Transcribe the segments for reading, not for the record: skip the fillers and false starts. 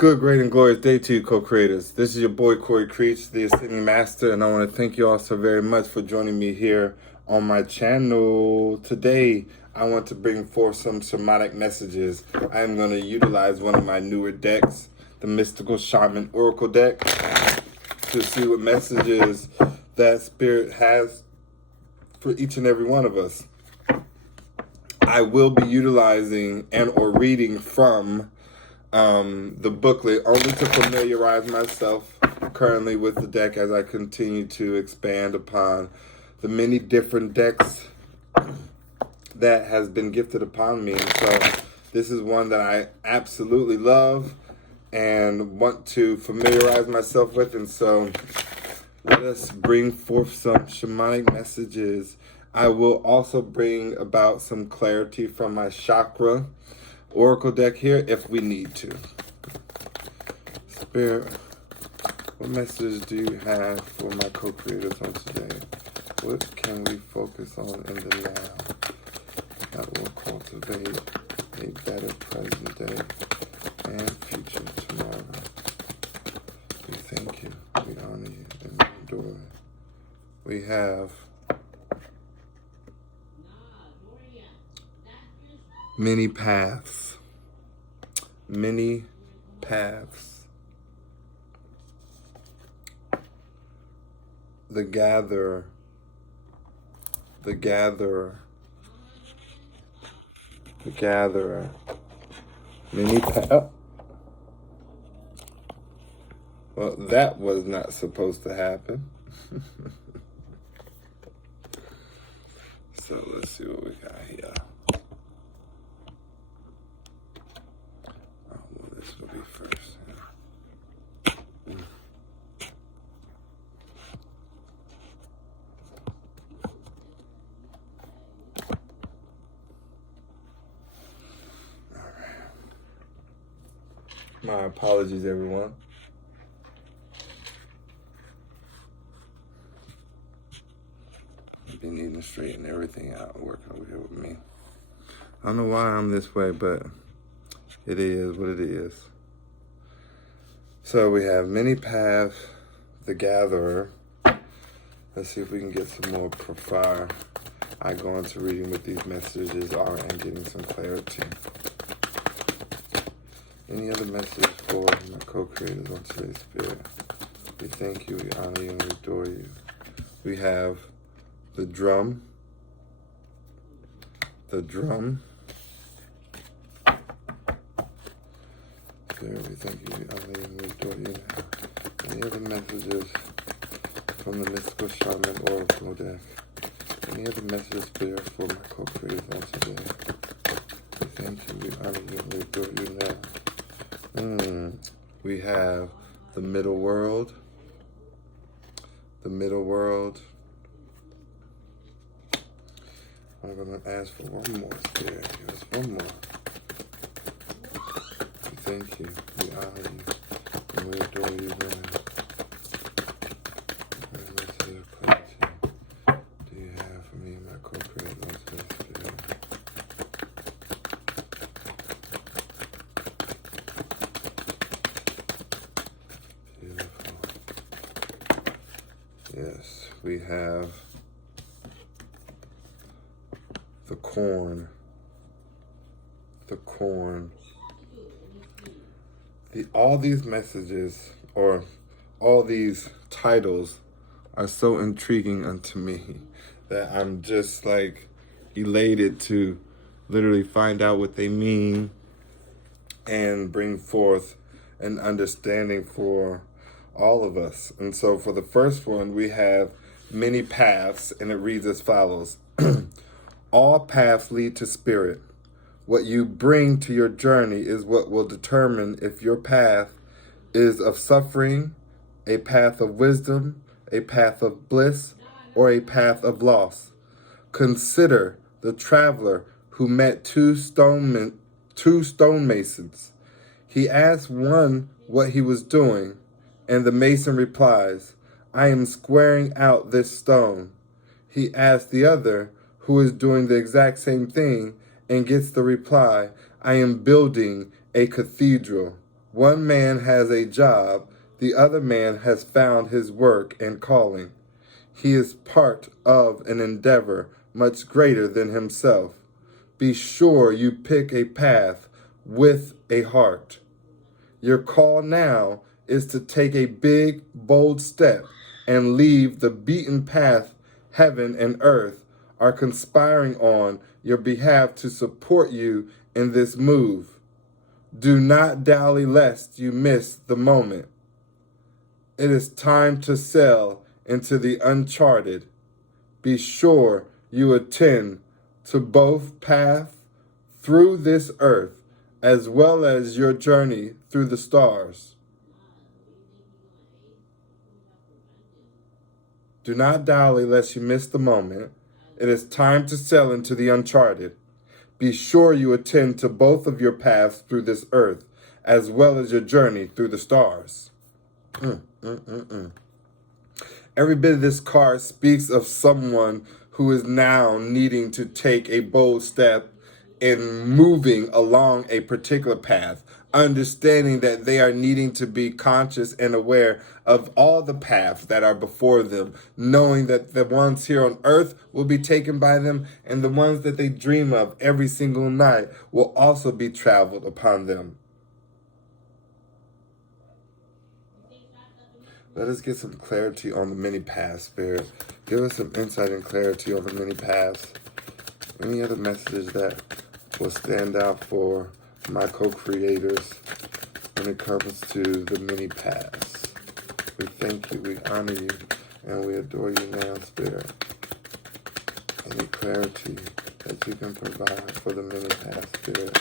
Good, great, and glorious day to you, co-creators. This is your boy, Corey Creech, the Ascending Master, and I want to thank you all so very much for joining me here on my channel. Today, I want to bring forth some shamanic messages. I am going to utilize one of my newer decks, the Mystical Shaman Oracle deck, to see what messages that Spirit has for each and every one of us. I will be utilizing and or reading from the booklet only to familiarize myself currently with the deck as I continue to expand upon the many different decks that has been gifted upon me. And so this is one that I absolutely love and want to familiarize myself with. And so let us bring forth some shamanic messages. I will also bring about some clarity from my chakra oracle deck here if we need to. Spirit, what message do you have for my co-creators on today? What can we focus on in the now that will cultivate a better present day and future tomorrow? We thank you, we honor you, and we adore you. We have many paths. Many paths. The gatherer. The gatherer. The gatherer. Many paths. Well, that was not supposed to happen. So let's see what we got here. This will be first. All right. My apologies, everyone. I've been needing to straighten everything out, working over here with me. I don't know why I'm this way, but it is what it is. So we have many paths, the gatherer. Let's see if we can get some more profile. I go into reading what these messages are and getting some clarity. Any other message for my co-creators on today's Spirit? We thank you, we honor you, and we adore you. We have the drum. The drum. Spirit, we thank you, we honor you, and we adore you now. Any other messages from the Mystical Shaman Oracle deck? Any other messages, Spirit, for my co-creators on today? We thank you, we honor you, and we adore you now. We have the middle world. The middle world. I'm going to ask for one more, Spirit. Give us one more. Thank you, we honor you, and we adore you now. What message of clarity do you have for me, my co-creator, on today's Spirit? Beautiful. Yes, we have the corn. The corn. All these messages or all these titles are so intriguing unto me that I'm just like elated to literally find out what they mean and bring forth an understanding for all of us. And so for the first one, we have many paths, and it reads as follows. All paths lead to spirit. What you bring to your journey is what will determine if your path is of suffering, a path of wisdom, a path of bliss, or a path of loss. Consider the traveler who met two stonemasons. He asked one what he was doing, and the mason replies, I am squaring out this stone. He asked the other, who is doing the exact same thing, and gets the reply, I am building a cathedral. One man has a job, the other man has found his work and calling. He is part of an endeavor much greater than himself. Be sure you pick a path with a heart. Your call now is to take a big, bold step and leave the beaten path heaven and earth are conspiring on your behalf to support you in this move. Do not dally lest you miss the moment. It is time to sail into the uncharted. Be sure you attend to both paths through this earth as well as your journey through the stars. Do not dally lest you miss the moment. It is time to sail into the uncharted. Be sure you attend to both of your paths through this earth, as well as your journey through the stars. Every bit of this card speaks of someone who is now needing to take a bold step in moving along a particular path, understanding that they are needing to be conscious and aware of all the paths that are before them, knowing that the ones here on earth will be taken by them, and the ones that they dream of every single night will also be traveled upon them. Let us get some clarity on the many paths, Spirit. Give us some insight and clarity on the many paths. Any other messages that will stand out for my co-creators when it comes to the many paths? We thank you, we honor you, and we adore you now, Spirit. Any clarity that you can provide for the many paths, Spirit.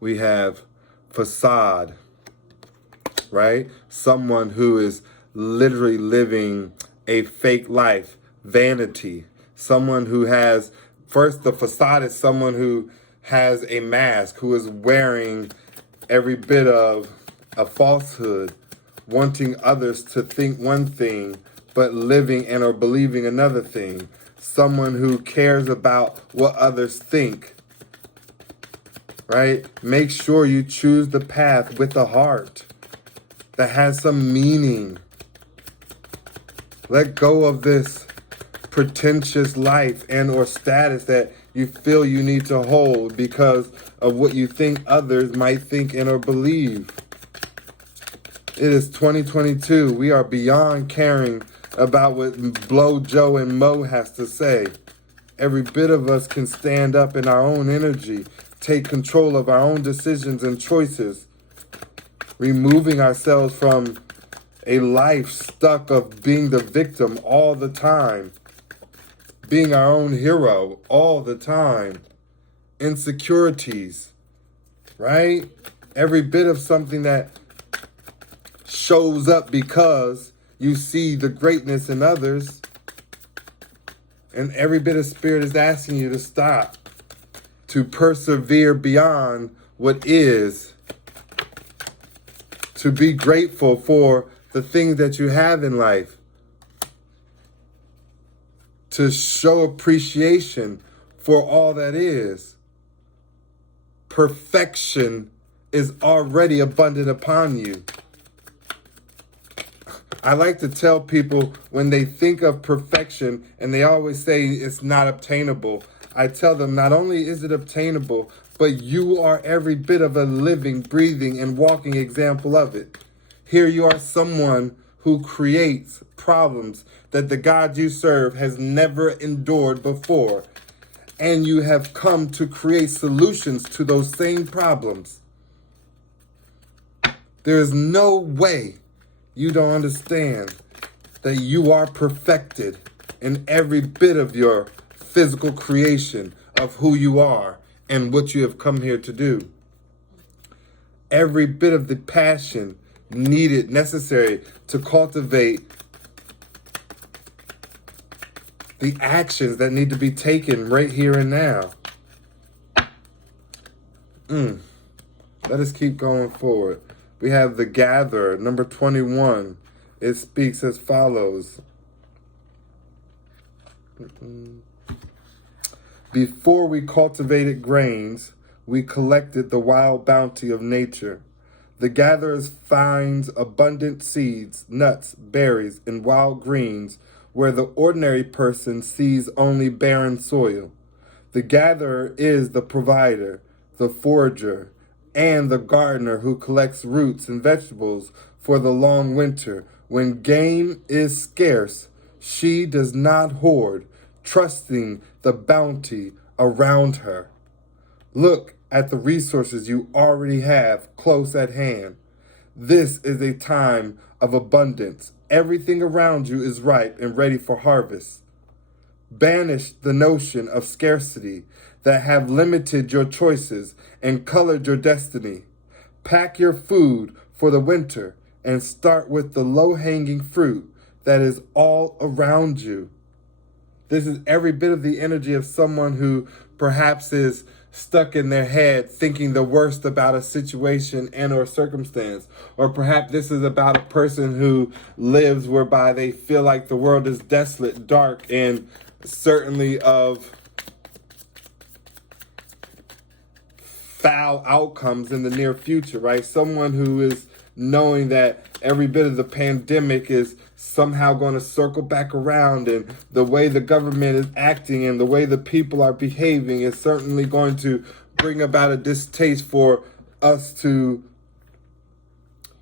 We have facade, right? Someone who is literally living a fake life, vanity. Someone who has, first, the facade is someone who has a mask, who is wearing every bit of a falsehood, wanting others to think one thing, but living and or believing another thing. Someone who cares about what others think, right? Make sure you choose the path with a heart that has some meaning. Let go of this pretentious life and or status that you feel you need to hold because of what you think others might think and or believe. It is 2022. We are beyond caring about what Blow, Joe, and Mo has to say. Every bit of us can stand up in our own energy, take control of our own decisions and choices, removing ourselves from a life stuck of being the victim all the time, being our own hero all the time, insecurities, right? Every bit of something that shows up because you see the greatness in others, and every bit of Spirit is asking you to stop, to persevere beyond what is, to be grateful for the things that you have in life, to show appreciation for all that is. Perfection is already abundant upon you. I like to tell people when they think of perfection and they always say it's not obtainable, I tell them not only is it obtainable, but you are every bit of a living, breathing, and walking example of it. Here you are, someone who creates problems that the God you serve has never endured before. And you have come to create solutions to those same problems. There is no way you don't understand that you are perfected in every bit of your physical creation of who you are and what you have come here to do. Every bit of the passion needed, necessary to cultivate the actions that need to be taken right here and now. Let us keep going forward. We have the Gatherer, number 21. It speaks as follows. Before we cultivated grains, we collected the wild bounty of nature. The gatherer finds abundant seeds, nuts, berries, and wild greens where the ordinary person sees only barren soil. The gatherer is the provider, the forager, and the gardener who collects roots and vegetables for the long winter. When game is scarce, she does not hoard, trusting the bounty around her. Look at the resources you already have close at hand. This is a time of abundance. Everything around you is ripe and ready for harvest. Banish the notion of scarcity that have limited your choices and colored your destiny. Pack your food for the winter and start with the low-hanging fruit that is all around you. This is every bit of the energy of someone who perhaps is stuck in their head thinking the worst about a situation and or circumstance. Or perhaps this is about a person who lives whereby they feel like the world is desolate, dark, and certainly of foul outcomes in the near future, right? Someone who is knowing that every bit of the pandemic is somehow going to circle back around, and the way the government is acting and the way the people are behaving is certainly going to bring about a distaste for us to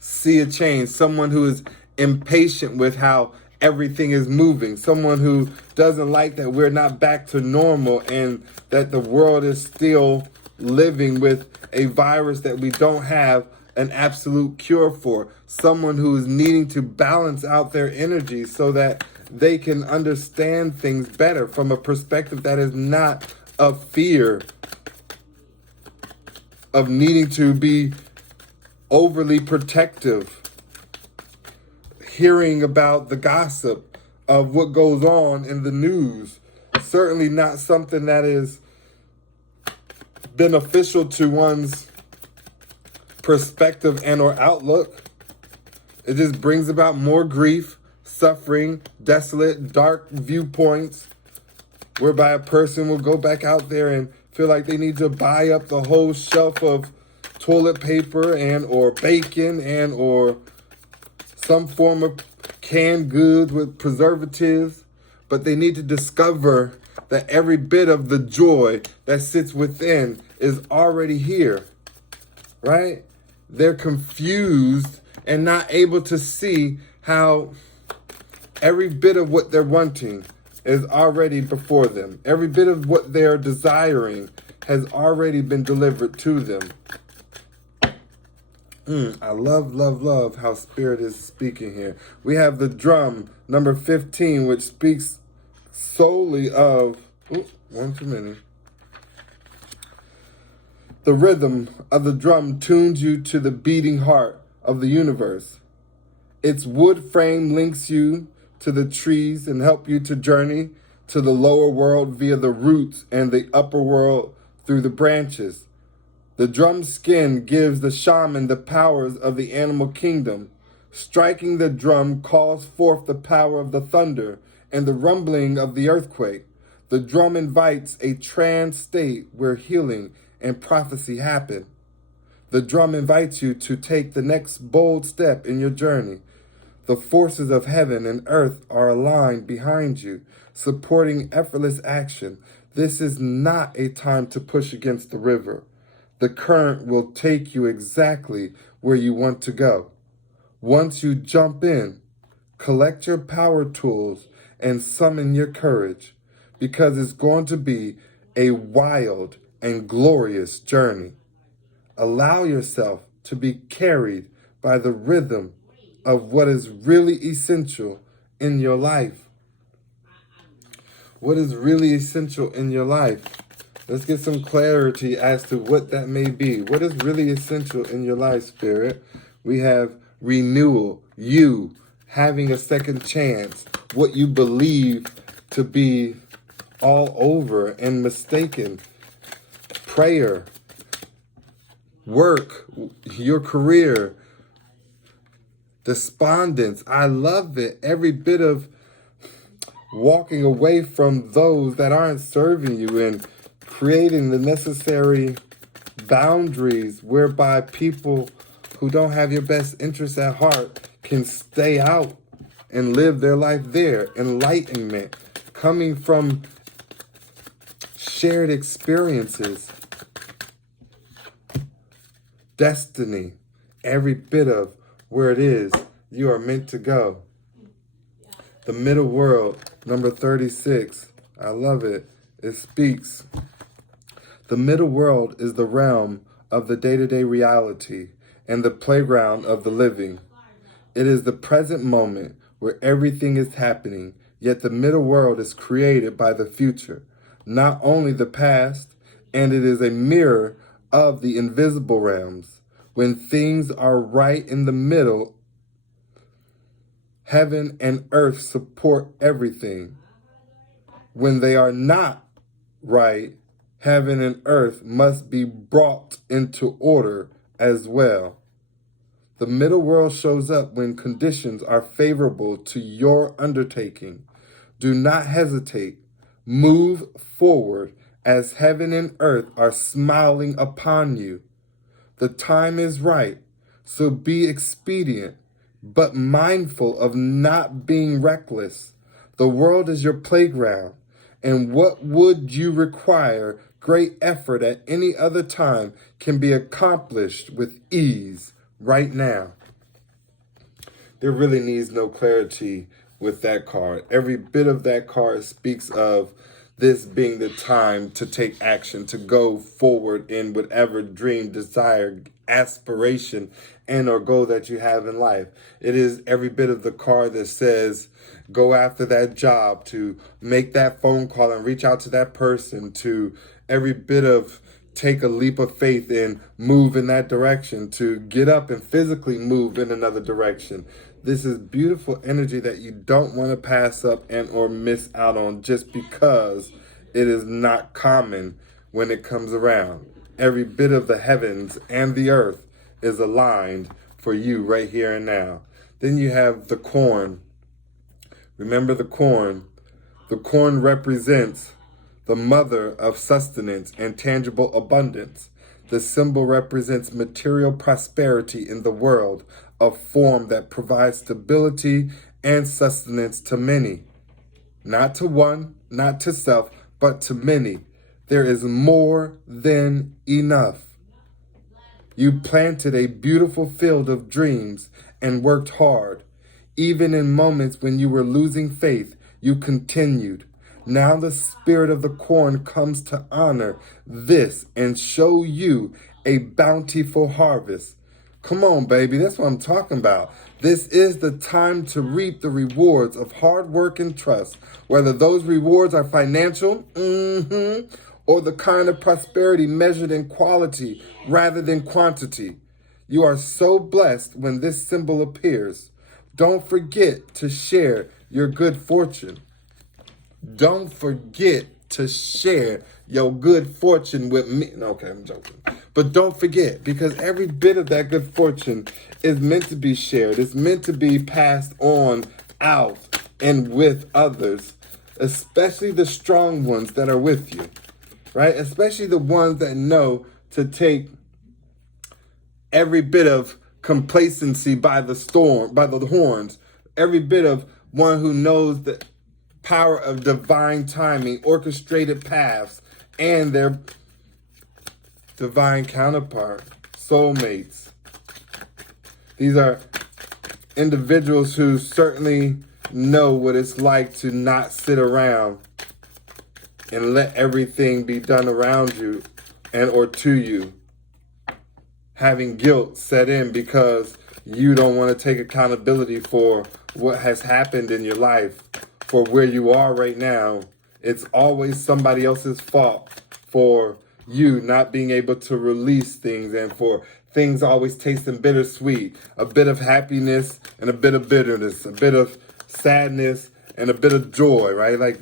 see a change. Someone who is impatient with how everything is moving. Someone who doesn't like that we're not back to normal and that the world is still living with a virus that we don't have an absolute cure for. Someone who is needing to balance out their energy so that they can understand things better from a perspective that is not of fear, of needing to be overly protective, hearing about the gossip of what goes on in the news. Certainly not something that is beneficial to one's perspective and or outlook. It just brings about more grief, suffering, desolate, dark viewpoints, whereby a person will go back out there and feel like they need to buy up the whole shelf of toilet paper and or bacon and or some form of canned goods with preservatives, but they need to discover that every bit of the joy that sits within is already here, right? They're confused and not able to see how every bit of what they're wanting is already before them. Every bit of what they're desiring has already been delivered to them. I love how Spirit is speaking here. We have the drum, number 15, which speaks solely of... one too many. The rhythm of the drum tunes you to the beating heart of the universe. Its wood frame links you to the trees and help you to journey to the lower world via the roots and the upper world through the branches. The drum skin gives the shaman the powers of the animal kingdom. Striking the drum calls forth the power of the thunder and the rumbling of the earthquake. The drum invites a trance state where healing and prophecy happen. The drum invites you to take the next bold step in your journey. The forces of heaven and earth are aligned behind you, supporting effortless action. This is not a time to push against the river. The current will take you exactly where you want to go. Once you jump in, collect your power tools and summon your courage, because it's going to be a wild and glorious journey. Allow yourself to be carried by the rhythm of what is really essential in your life. What is really essential in your life? Let's get some clarity as to what that may be. What is really essential in your life, Spirit? We have renewal, you having a second chance, what you believe to be all over and mistaken, prayer, work, your career, despondence. I love it. Every bit of walking away from those that aren't serving you and creating the necessary boundaries whereby people who don't have your best interests at heart can stay out and live their life there. Enlightenment coming from shared experiences. Destiny, every bit of where it is you are meant to go. The middle world, number 36. I love it. It speaks. The middle world is the realm of the day-to-day reality and the playground of the living. It is the present moment where everything is happening, yet the middle world is created by the future, not only the past, and it is a mirror of the invisible realms. When things are right in the middle, heaven and earth support everything. When they are not right, heaven and earth must be brought into order as well. The middle world shows up when conditions are favorable to your undertaking. Do not hesitate. Move forward as heaven and earth are smiling upon you. The time is right, so be expedient, but mindful of not being reckless. The world is your playground, and what would you require great effort at any other time can be accomplished with ease right now. There really needs no clarity with that card. Every bit of that card speaks of this being the time to take action, to go forward in whatever dream, desire, aspiration, and or goal that you have in life. It is every bit of the card that says, go after that job, to make that phone call and reach out to that person, to every bit of take a leap of faith and move in that direction, to get up and physically move in another direction. This is beautiful energy that you don't want to pass up and or miss out on just because it is not common when it comes around. Every bit of the heavens and the earth is aligned for you right here and now. Then you have the corn. Remember the corn. The corn represents the mother of sustenance and tangible abundance. The symbol represents material prosperity in the world, a form that provides stability and sustenance to many. Not to one, not to self, but to many. There is more than enough. You planted a beautiful field of dreams and worked hard. Even in moments when you were losing faith, you continued. Now the spirit of the corn comes to honor this and show you a bountiful harvest. Come on, baby, that's what I'm talking about. This is the time to reap the rewards of hard work and trust, whether those rewards are financial, or the kind of prosperity measured in quality rather than quantity. You are so blessed when this symbol appears. Don't forget to share your good fortune. Don't forget to share your good fortune with me. Okay, I'm joking. But don't forget, because every bit of that good fortune is meant to be shared. It's meant to be passed on out and with others, especially the strong ones that are with you, right? Especially the ones that know to take every bit of complacency by the horns, every bit of one who knows the power of divine timing, orchestrated paths, and their divine counterpart, soulmates. These are individuals who certainly know what it's like to not sit around and let everything be done around you and or to you. Having guilt set in because you don't want to take accountability for what has happened in your life, for where you are right now. It's always somebody else's fault for you not being able to release things and for things always tasting bittersweet. A bit of happiness and a bit of bitterness, a bit of sadness and a bit of joy, right? Like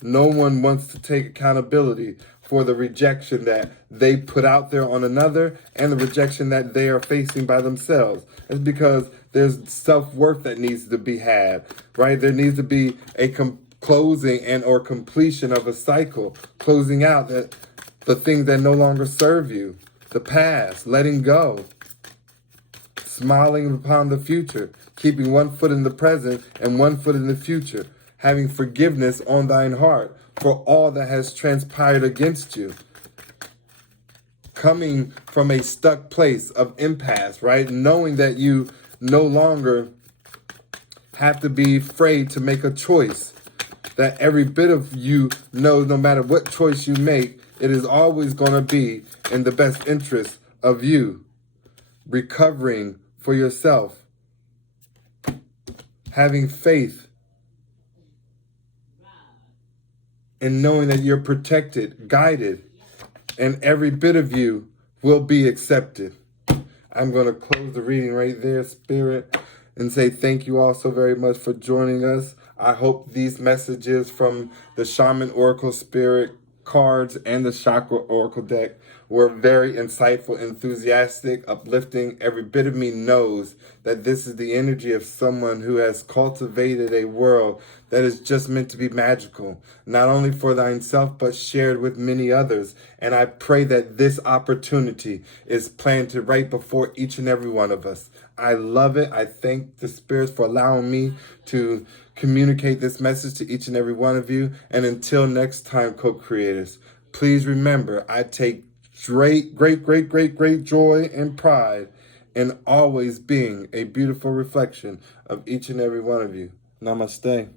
no one wants to take accountability for the rejection that they put out there on another and the rejection that they are facing by themselves. It's because there's self-worth that needs to be had, right? There needs to be a closing and or completion of a cycle, closing out the things that no longer serve you. the past, letting go, smiling upon the future, keeping one foot in the present and one foot in the future, having forgiveness on thine heart for all that has transpired against you, coming from a stuck place of impasse, right? Knowing that you no longer have to be afraid to make a choice, that every bit of you knows no matter what choice you make, it is always going to be in the best interest of you, recovering for yourself, having faith, and knowing that you're protected, guided, and every bit of you will be accepted. I'm going to close the reading right there, Spirit, and say thank you all so very much for joining us. I hope these messages from the Shaman Oracle Spirit cards and the Chakra Oracle deck were very insightful, enthusiastic, uplifting. Every bit of me knows that this is the energy of someone who has cultivated a world that is just meant to be magical, not only for thyself, but shared with many others. And I pray that this opportunity is planted right before each and every one of us. I love it. I thank the spirits for allowing me to communicate this message to each and every one of you. And until next time, co-creators, please remember, I take great joy and pride in always being a beautiful reflection of each and every one of you. Namaste.